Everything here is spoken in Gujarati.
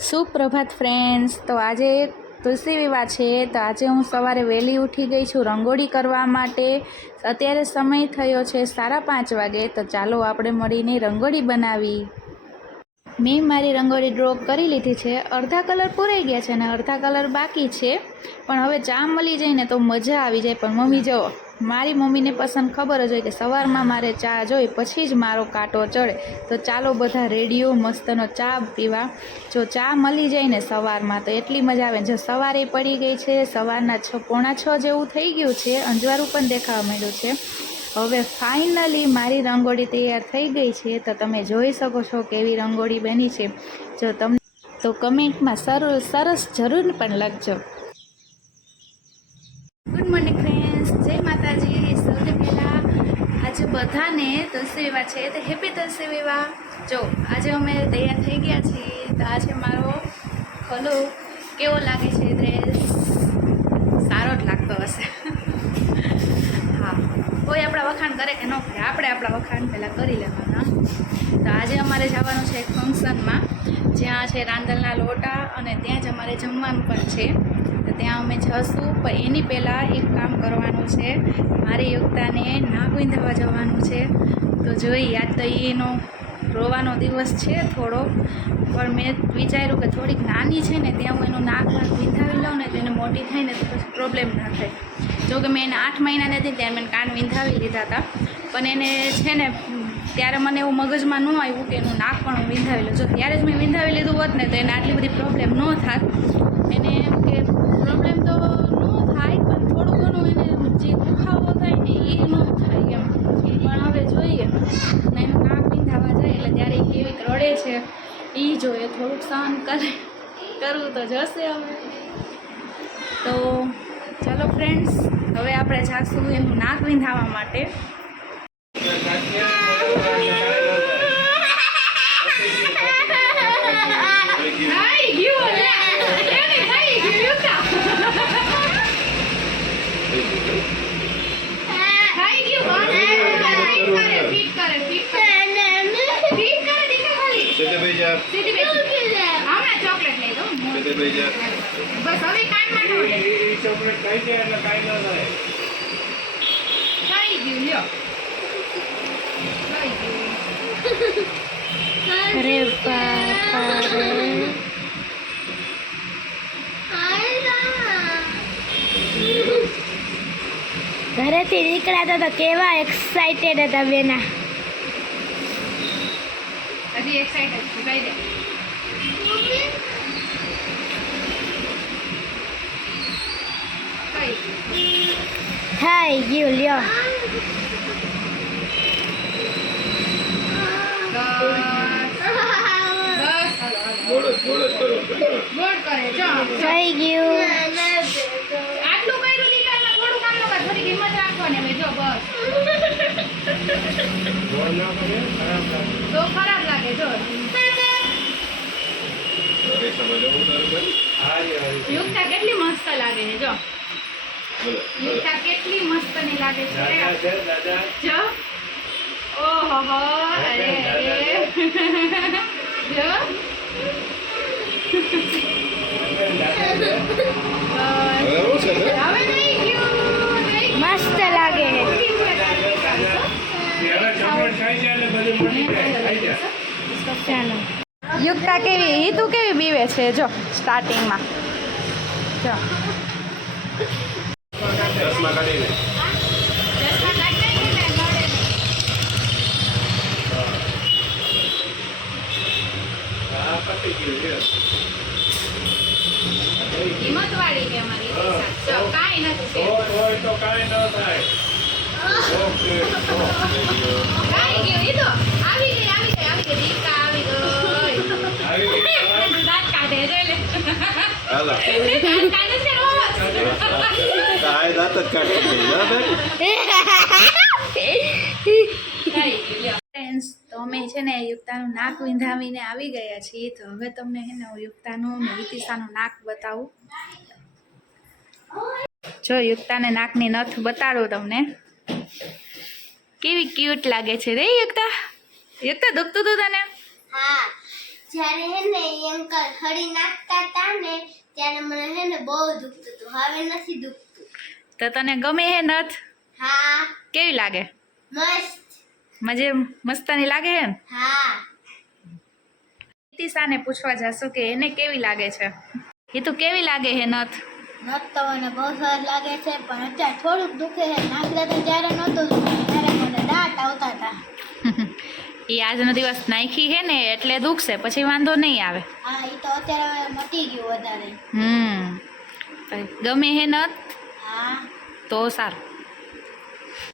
સુપ્રભાત ફ્રેન્ડ્સ. તો આજે તુલસી વિવાહ છે, તો આજે હું સવારે વહેલી ઉઠી ગઈ છું રંગોળી કરવા માટે. અત્યારે સમય થયો છે 5:30 વાગે. તો ચાલો આપણે મળીને રંગોળી બનાવી. મેં મારી રંગોળી ડ્રો કરી લીધી છે. અડધા કલર પૂરાઈ ગયા છે અને અડધા કલર બાકી છે, પણ હવે ચા મળી જાય ને તો મજા આવી જાય. પણ મમ્મી જો, મારી મમ્મીને પસંદ ખબર જ હોય કે સવારમાં મારે ચા જોઈ પછી જ મારો કાંટો ચડે. તો ચાલો બધા રેડિયો મસ્તનો ચા પીવા. જો ચા મળી જાય ને સવારમાં તો એટલી મજા આવે. જો સવારે પડી ગઈ છે, સવારના 6:45 જેવું થઈ ગયું છે, અંજવાળું પણ દેખાવા માંડ્યું છે. હવે ફાઇનલી મારી રંગોળી તૈયાર થઈ ગઈ છે. તો તમે જોઈ શકો છો કેવી રંગોળી બની છે. જો તમને તો કમેન્ટમાં સરસ જરૂર પણ લખજો. ગુડ મોર્નિંગ ફ્રેન્ડ્સ, જય માતાજી. સૌથી પહેલાં આજે બધાને તુલસી વિવાહ છે તો હેપી તુલસી વિવાહ. જો આજે અમે તૈયાર થઈ ગયા છીએ. તો આજે મારો ખોલો કેવો લાગે છે ડ્રેસ? સારો જ લાગતો હશે. હા, કોઈ આપણા વખાણ કરે કે ન કરે, આપણે આપણા વખાણ પહેલાં કરી લેવાના. તો આજે અમારે જવાનું છે એક ફંક્શનમાં, જ્યાં છે રાંદલના લોટા, અને ત્યાં જ અમારે જમવાનું પણ છે. તો ત્યાં અમે જઈશું, પણ એની પહેલાં એક કામ કરવાનું છે. મારી યુક્તાને નાક વિંધાવા જવાનું છે. તો જોઈ, યાદ તો એનો રોવાનો દિવસ છે થોડો, પણ મેં વિચાર્યું કે થોડીક નાની છે ને ત્યાં હું એનું નાક વિંધાવી લઉં ને તો એને મોટી થાય ને તો પછી પ્રોબ્લેમ ના થાય. જો કે મેં એને 8 મહિનાની હતી ત્યારે મેં કાન વિંધાવી લીધા હતા, પણ એને છે ને ત્યારે મને એવું મગજમાં ન આવ્યું કે એનું નાક પણ હું વિંધાવી લઉં. જો ત્યારે જ મેં વિંધાવી લીધું હોત ને તો એને આટલી બધી પ્રોબ્લેમ ન થાત. એને એમ કે પ્રોબ્લેમ તો ન થાય, પણ થોડું ઘણું એને જે દુખાવો થાય ને એ ન થાય એમ. પણ હવે જોઈએ ને એનું નાક વિંધાવા જાય એટલે ત્યારે એ કેવી રડે છે એ જોઈએ. થોડુંક સહન કરવું તો જશે હવે. તો ચાલો ફ્રેન્ડ્સ, હવે આપણે જાશું એનું નાક વિંધાવા માટે. ચોકલેટ લઈ દો બસ. હવે કાનમાં ચોકલેટ ખાઈ જાય એટલે કાંઈ ન થાય. ખાઈ ગયું, લ્યો ખાઈ ગયું. અરે બાપા રે. ઘરેથી નીકળ્યા તો કેવા એક્સાઇટેડ હતા બેના. હજી એક્સાઇટેડ છું, કહી દે. થઈ ગયું, લ્યો. થઈ ગયું. આટલું કર્યું લીલામાં થોડું કામ નો કર, થોડી હિંમત રાખવાની. હવે જો બસ તો ખરાબ લાગે. જો યુક્તા કેટલી મસ્ત લાગે છે. જો યુક્તા કેટલી મસ્ત ની લાગે છે. જો ઓહો, અરે અરે જો મસ્ત લાગે. ચાલો, યુક્તા કેવી, હિતુ કેવી બીવે છે જો સ્ટાર્ટિંગમાં. જો હિંમત વાળી કે અમારી કાંઈ નથી. કાંઈ ન થાય. કાંઈ ગયું, એ તો આવી ગઈ. દીકા આવી ગઈ. દાંત કાઢે જોઈ લે. દાંત કાઢે છે રોજ. દાંત જ કાઢે. ફ્રેન્ડ્સ, તો અમે છે ને યુક્તાનું નાક વિંધાવીને આવી ગયા છીએ. તો હવે તમને છે ને હું યુક્તાનું ને વિતિશાનું નાક બતાવું. જો યુક્તાને નાકની નથ બતાડું તમને. કેવી ક્યુટ લાગે છે રે યુક્તા. યુક્તા દુખતું હતું તને? હા. જ્યારે હે ને ઈ અંકલ હળી નાખતા હતા ને ત્યારે મને હે ને બહુ દુખતું હતું. હવે નથી દુખતું. તો તને ગમે હે નથ? હા કેવી લાગે? મસ્ત. મસ્તાની લાગે હે ને? હા ઈતિશાને પૂછવા જશું કે એને કેવી લાગે છે. એ તો કેવી લાગે હે નથ? નથ તો મને બહુ સરસ લાગે છે, પણ અત્યારે થોડુંક દુખે છે. નાખતા તો જ્યારે નહોતું દુખતું ત્યારે મને દાંત આવતા હતા. એ આજનો દિવસ નાખી હે ને એટલે દુખશે, પછી વાંધો નહીં આવે. હા એ તો અત્યારે મટી ગયું વધારે. ગમે હે નથ? હા તો સારું.